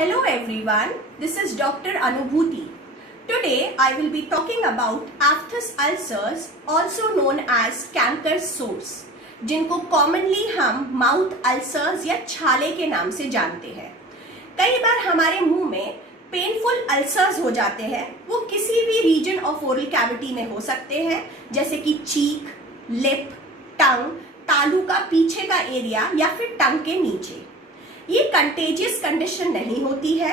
Hello everyone, this is Dr. Anubhuti. Today I will be talking about aphthous ulcers, also known as canker sores, जिनको commonly हम mouth ulcers या छाले के नाम से जानते हैं। कई बार हमारे मुंह में पेनफुल अल्सर्स हो जाते हैं। वो किसी भी रीजन ऑफ ओरल कैविटी में हो सकते हैं, जैसे कि चीक, लिप, टंग, तालू का पीछे का एरिया या फिर टंग के नीचे। ये कंटेजियस कंडीशन नहीं होती है।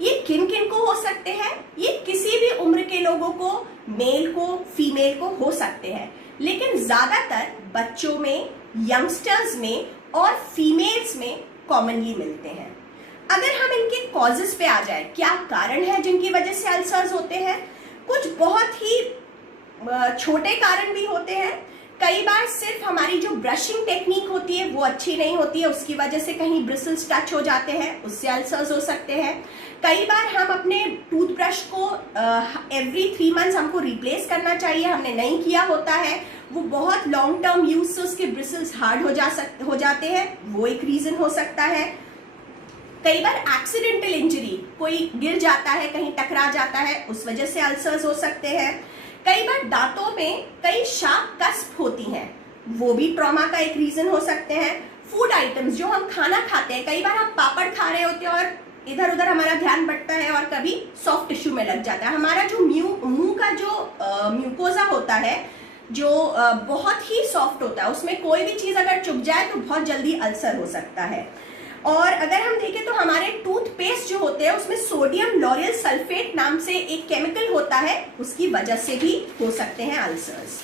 ये किन किन को हो सकते हैं? ये किसी भी उम्र के लोगों को, मेल को, फीमेल को हो सकते हैं, लेकिन ज्यादातर बच्चों में, यंगस्टर्स में और फीमेल्स में कॉमनली मिलते हैं। अगर हम इनके कॉजेस पे आ जाए, क्या कारण है जिनकी वजह से अल्सर्स होते हैं? कुछ बहुत ही छोटे कारण भी होते हैं। कई बार सिर्फ हमारी जो ब्रशिंग टेक्निक होती है वो अच्छी नहीं होती है, उसकी वजह से कहीं ब्रिसल्स टच हो जाते हैं, उससे अल्सर्स हो सकते हैं। कई बार हम अपने टूथब्रश को एवरी 3 मंथ्स हमको रिप्लेस करना चाहिए, हमने नहीं किया होता है, वो बहुत लॉन्ग टर्म यूज से उसके ब्रिसल्स हार्ड हो जाते हैं, वो एक रीजन हो सकता है। कई बार एक्सीडेंटल इंजरी, कोई गिर जाता है, कहीं टकरा जाता है, उस वजह से अल्सर्स हो सकते हैं। कई बार दांतों में कई शार्प कस्प होती हैं, वो भी ट्रॉमा का एक रीजन हो सकते हैं। फूड आइटम्स जो हम खाना खाते हैं, कई बार हम पापड़ खा रहे होते हैं और इधर उधर हमारा ध्यान बंटता है और कभी सॉफ्ट टिश्यू में लग जाता है। हमारा जो मुंह का जो म्यूकोजा होता है, जो बहुत ही सॉफ्ट होता है, उसमें कोई भी चीज अगर चुभ जाए तो बहुत जल्दी अल्सर हो सकता है। और अगर हम देखें तो हमारे टूथपेस्ट जो होते हैं उसमें सोडियम लॉरियल सल्फेट नाम से एक केमिकल होता है, उसकी वजह से भी हो सकते हैं अल्सर्स।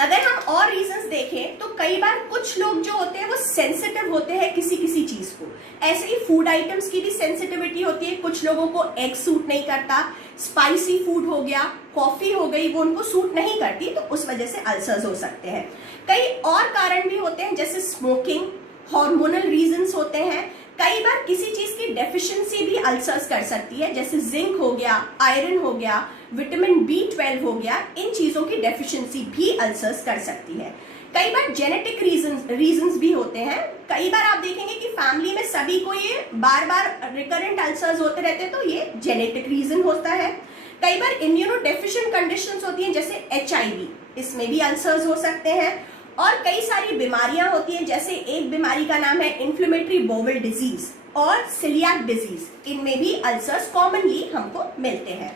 अगर हम और रीजंस देखें तो कई बार कुछ लोग जो होते हैं वो सेंसिटिव होते हैं किसी किसी चीज को। ऐसे ही फूड आइटम्स की भी सेंसिटिविटी होती है। कुछ लोगों को एग सूट नहीं करता, स्पाइसी फूड हो गया, कॉफी हो गई, वो उनको सूट नहीं करती, तो उस वजह से अल्सर्स हो सकते हैं। कई और कारण भी होते हैं, जैसे स्मोकिंग, हार्मोनल रीजंस होते हैं। कई बार किसी चीज की डेफिशिएंसी भी अल्सर्स कर सकती है, जैसे जिंक हो गया, आयरन हो गया, विटामिन B12 हो गया, इन चीजों की डेफिशिएंसी भी अल्सर्स कर सकती है। कई बार जेनेटिक रीजंस भी होते हैं। कई बार आप देखेंगे कि फैमिली में सभी को ये बार बार रिकरेंट अल्सर्स होते रहते हैं, तो ये जेनेटिक रीजन होता है। कई बार इम्यूनो डेफिशिएंट कंडीशंस होती हैं, जैसे HIV, इसमें भी अल्सर्स हो सकते हैं। और कई सारी बीमारियां होती हैं, जैसे एक बीमारी का नाम है इन्फ्लेमेटरी बोवल डिजीज और सिलियाक डिजीज, इनमें भी अल्सर्स कॉमनली हमको मिलते हैं।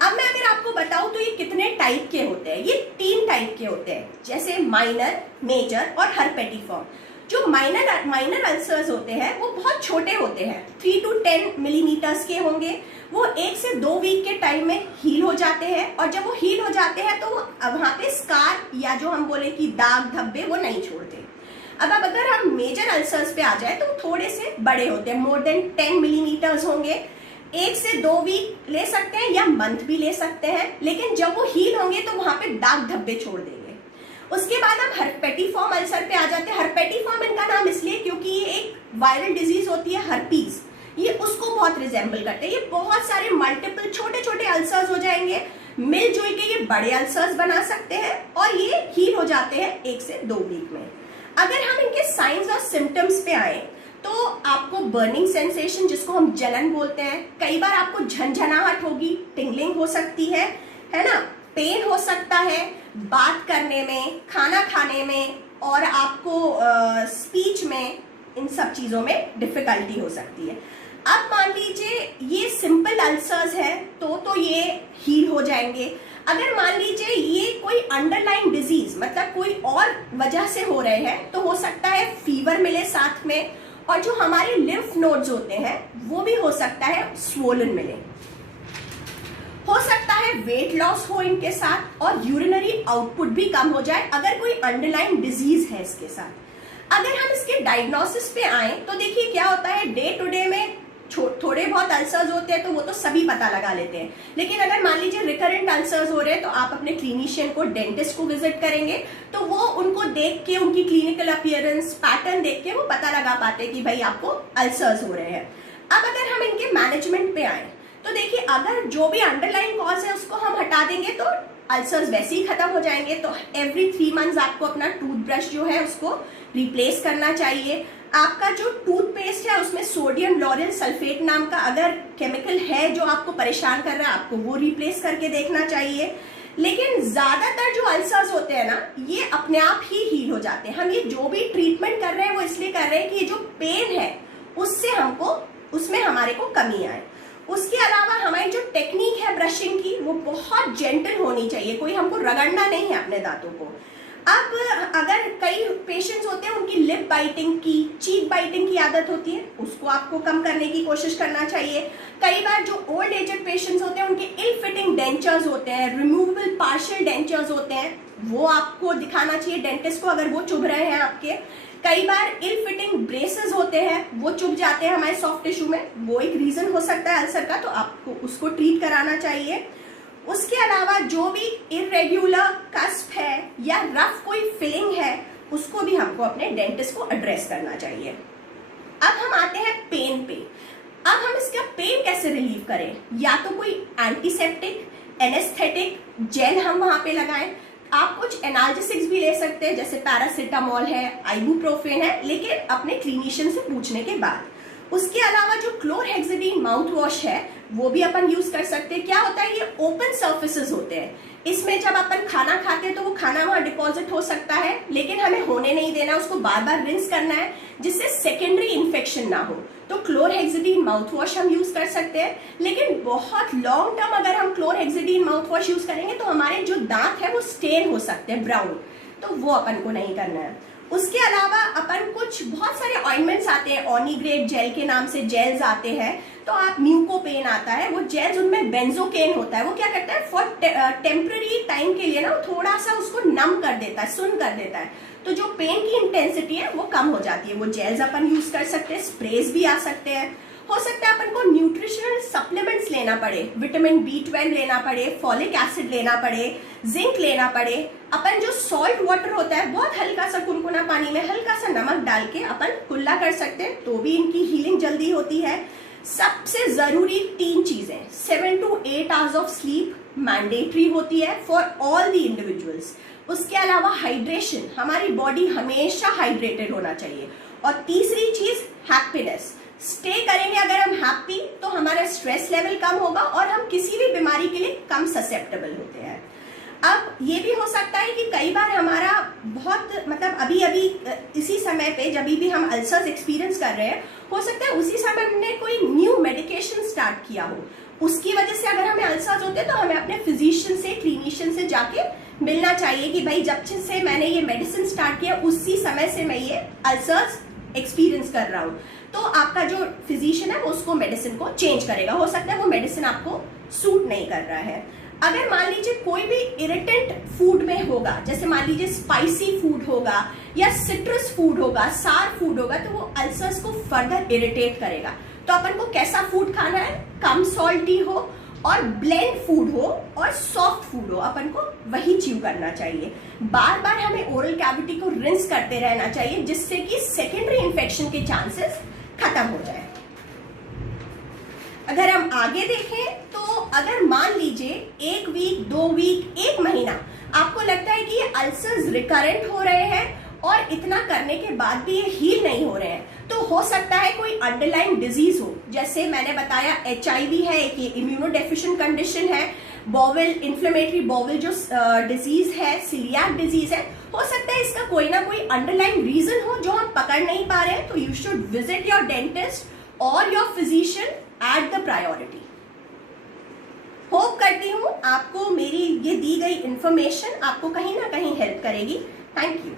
अब मैं अगर आपको बताऊं तो ये कितने टाइप के होते हैं? ये 3 टाइप के होते हैं, जैसे माइनर, मेजर और हर्पेटिफॉर्म। जो माइनर अल्सर्स होते हैं वो बहुत छोटे होते हैं, 3 to 10 मिलीमीटर्स के होंगे। वो 1 से 2 वीक के टाइम में हील हो जाते हैं, और जब वो हील हो जाते हैं तो वहां पे स्कार या जो हम बोले कि दाग धब्बे वो नहीं छोड़ते। अब अगर हम मेजर अल्सर्स पे आ जाए तो थोड़े से बड़े होते हैं, मोर देन 10 मिलीमीटर्स होंगे। 1 से 2 वीक ले सकते हैं या मंथ भी ले सकते हैं, लेकिन जब वो हील होंगे तो वहां पे दाग धब्बे छोड़ देंगे। उसके बाद हम हर्पेटिफॉर्म अल्सर पे आ जाते हैं। हर्पेटिफॉर्म इनका नाम इसलिए क्योंकि ये एक वायरल डिजीज होती है, हर्पीज, ये उसको बहुत रिजेंबल करते हैं। ये बहुत सारे मल्टीपल छोटे छोटे अल्सर्स हो जाएंगे, मिलजुल के ये बड़े अल्सर्स बना सकते हैं, और ये हील हो जाते हैं 1 से 2 वीक में। अगर हम इनके साइंस और सिम्टम्स पे आए तो आपको बर्निंग सेंसेशन, जिसको हम जलन बोलते हैं, कई बार आपको झंझनाहट होगी, टिंगलिंग हो सकती है ना, पेन हो सकता है बात करने में, खाना खाने में, और आपको स्पीच में, इन सब चीजों में डिफिकल्टी हो सकती है। अब मान लीजिए ये सिंपल अल्सर्स है तो ये हील हो जाएंगे। अगर मान लीजिए ये कोई अंडरलाइन डिजीज, मतलब कोई और वजह से हो रहे हैं, तो हो सकता है फीवर मिले साथ में, और जो हमारे लिम्फ नोड्स होते हैं वो भी हो सकता है स्वोलन मिले। हो सकता है वेट लॉस हो इनके साथ, और यूरिनरी आउटपुट भी कम हो जाए अगर कोई अंडरलाइन डिजीज है इसके साथ। अगर हम इसके डायग्नोसिस पे आए तो देखिए क्या होता है, डे टू डे में थोड़े बहुत अल्सर्स होते हैं तो वो तो सभी पता लगा लेते हैं, लेकिन अगर मान लीजिए रिकरेंट अल्सर्स हो रहे हैं तो आप अपने क्लिनिशियन को, डेंटिस्ट को विजिट करेंगे, तो वो उनको देख के, उनकी क्लिनिकल अपीयरेंस पैटर्न देख के वो पता लगा पाते कि भाई आपको अल्सर्स हो रहे हैं। अब अगर हम इनके मैनेजमेंट पे आए तो देखिए, अगर जो भी अंडरलाइन कॉज है उसको हम हटा देंगे तो अल्सर्स वैसे ही खत्म हो जाएंगे। तो एवरी 3 मंथ्स आपको अपना टूथब्रश जो है उसको रिप्लेस करना चाहिए। आपका जो टूथपेस्ट है उसमें सोडियम लॉरेल सल्फेट नाम का अगर केमिकल है जो आपको परेशान कर रहा है, आपको वो रिप्लेस करके देखना चाहिए। लेकिन ज्यादातर जो अल्सर्स होते हैं ना, ये अपने आप ही हील हो जाते हैं। हम ये जो भी ट्रीटमेंट कर रहे हैं वो इसलिए कर रहे हैं कि ये जो पेन है उसमें हमारे को कमी आए। उसके अलावा हमारी जो टेक्निक है ब्रशिंग की वो बहुत जेंटल होनी चाहिए, कोई हमको रगड़ना नहीं है अपने दांतों को। अब अगर कई पेशेंट्स होते हैं उनकी लिप बाइटिंग की, चीक बाइटिंग की आदत होती है, उसको आपको कम करने की कोशिश करना चाहिए। कई बार जो ओल्ड एजेड पेशेंट्स होते हैं उनके इल फिटिंग डेंचर्स होते हैं, रिमूवेबल पार्शियल डेंचर्स होते हैं, वो आपको दिखाना चाहिए डेंटिस्ट को अगर वो चुभ रहे हैं आपके। कई बार इल फिटिंग ब्रेसेस होते हैं, वो चुभ जाते हैं हमारे सॉफ्ट टिश्यू में, वो एक रीजन हो सकता है अल्सर का, तो आपको उसको ट्रीट कराना चाहिए। उसके अलावा जो भी इरेग्युलर कस्प है या रफ कोई फिलिंग है उसको भी हमको अपने डेंटिस्ट को एड्रेस करना चाहिए। अब हम आते हैं पेन पे। अब हम इसका पेन कैसे रिलीव करें? या तो कोई एंटीसेप्टिक, एनेस्थेटिक जेल हम वहां पे लगाएं। आप कुछ एनाल्जेसिक्स भी ले सकते हैं, जैसे पैरासिटामोल है, आइबुप्रोफेन है, लेकिन अपने क्लिनिशियन से पूछने के बाद। उसके अलावा जो क्लोरहेक्सिडीन माउथ वॉश है वो भी अपन यूज कर सकते हैं। क्या होता है, ये ओपन सर्फेसेस होते हैं, इसमें जब अपन खाना खाते हैं तो वो खाना वहां डिपॉजिट हो सकता है, लेकिन हमें होने नहीं देना, उसको बार बार रिंस करना है जिससे सेकेंडरी इन्फेक्शन ना हो। तो क्लोरहेक्सिडीन माउथ वॉश हम यूज कर सकते हैं, लेकिन बहुत लॉन्ग टर्म अगर हम क्लोरहेक्सिडीन माउथ वॉश यूज करेंगे तो हमारे जो दांत है वो स्टेन हो सकते हैं ब्राउन, तो वो अपन को नहीं करना है। उसके अलावा अपन कुछ बहुत सारे ऑइंटमेंट्स आते हैं, ऑनिग्रेट जेल के नाम से जेल्स आते हैं, तो आप म्यूकोपेन आता है, वो जेल्स उनमें बेंजोकेन होता है, वो क्या करता है फॉर टेम्पररी टाइम के लिए ना थोड़ा सा उसको नम कर देता है, सुन कर देता है, तो जो पेन की इंटेंसिटी है वो कम हो जाती है। वो जेल्स अपन यूज कर सकते हैं, स्प्रेज भी आ सकते हैं। हो सकता है अपन को न्यूट्रिशनल सप्लीमेंट्स लेना पड़े, विटामिन B12 लेना पड़े, फॉलिक एसिड लेना पड़े, जिंक लेना पड़े। अपन जो सॉल्ट वाटर होता है बहुत हल्का सा कुनकुना पानी में हल्का सा नमक डाल के अपन कुल्ला कर सकते हैं, तो भी इनकी हीलिंग जल्दी होती है। सबसे जरूरी 3 चीजें, 7 to 8 hours of sleep mandatory होती है फॉर ऑल द इंडिविजुअल्स। उसके अलावा हाइड्रेशन, हमारी बॉडी हमेशा हाइड्रेटेड होना चाहिए। और तीसरी चीज हैप्पीनेस, स्टे करेंगे अगर हम हैप्पी तो हमारा स्ट्रेस लेवल कम होगा और हम किसी भी बीमारी के लिए कम ससेप्टेबल होते हैं। अब ये भी हो सकता है कि कई बार हमारा बहुत मतलब अभी इसी समय पे जब भी हम अल्सर्स एक्सपीरियंस कर रहे हैं, हो सकता है उसी समय हमने कोई न्यू मेडिकेशन स्टार्ट किया हो, उसकी वजह से अगर हमें अल्सर्स होते हैं तो हमें अपने फिजिशियन से, क्लिनिशियन से जाके मिलना चाहिए कि भाई जब से मैंने ये मेडिसिन स्टार्ट किया उसी समय से मैं ये अल्सर्स एक्सपीरियंस कर रहा हूँ, तो आपका जो फिजिशियन है वो उसको मेडिसिन को चेंज करेगा। हो सकता है वो मेडिसिन आपको सूट नहीं कर रहा है। अगर मान लीजिए कोई भी इरिटेंट फूड में होगा, जैसे मान लीजिए स्पाइसी फूड होगा या सिट्रस फूड होगा, सार फूड होगा, तो वो अल्सर्स को फर्दर इरिटेट करेगा। तो अपन को कैसा फूड खाना है, कम सॉल्टी हो और ब्लेंड फूड हो और सॉफ्ट फूड हो, अपन को वही च्यू करना चाहिए। बार बार हमें ओरल कैविटी को रिंस करते रहना चाहिए जिससे कि सेकेंडरी इन्फेक्शन के चांसेस खत्म हो जाए। अगर हम आगे देखें तो अगर मान लीजिए 1 वीक, 2 वीक, 1 महीना आपको लगता है कि ये अल्सर्स रिकरेंट हो रहे हैं और इतना करने के बाद भी ये हील नहीं हो रहे हैं, तो हो सकता है कोई अंडरलाइन डिजीज हो। जैसे मैंने बताया HIV है, एक ये इम्यूनोडेफिशिएंट कंडीशन है, बॉवल इन्फ्लेमेटरी बॉवल जो डिजीज है, सीलियाक डिजीज है, हो सकता है इसका कोई ना कोई अंडरलाइन रीजन हो जो हम पकड़ नहीं पा रहे हैं। तो you should visit your dentist और your physician at the priority. Hope करती हूँ आपको मेरी ये दी गई इंफॉर्मेशन आपको कहीं ना कहीं हेल्प करेगी। Thank you.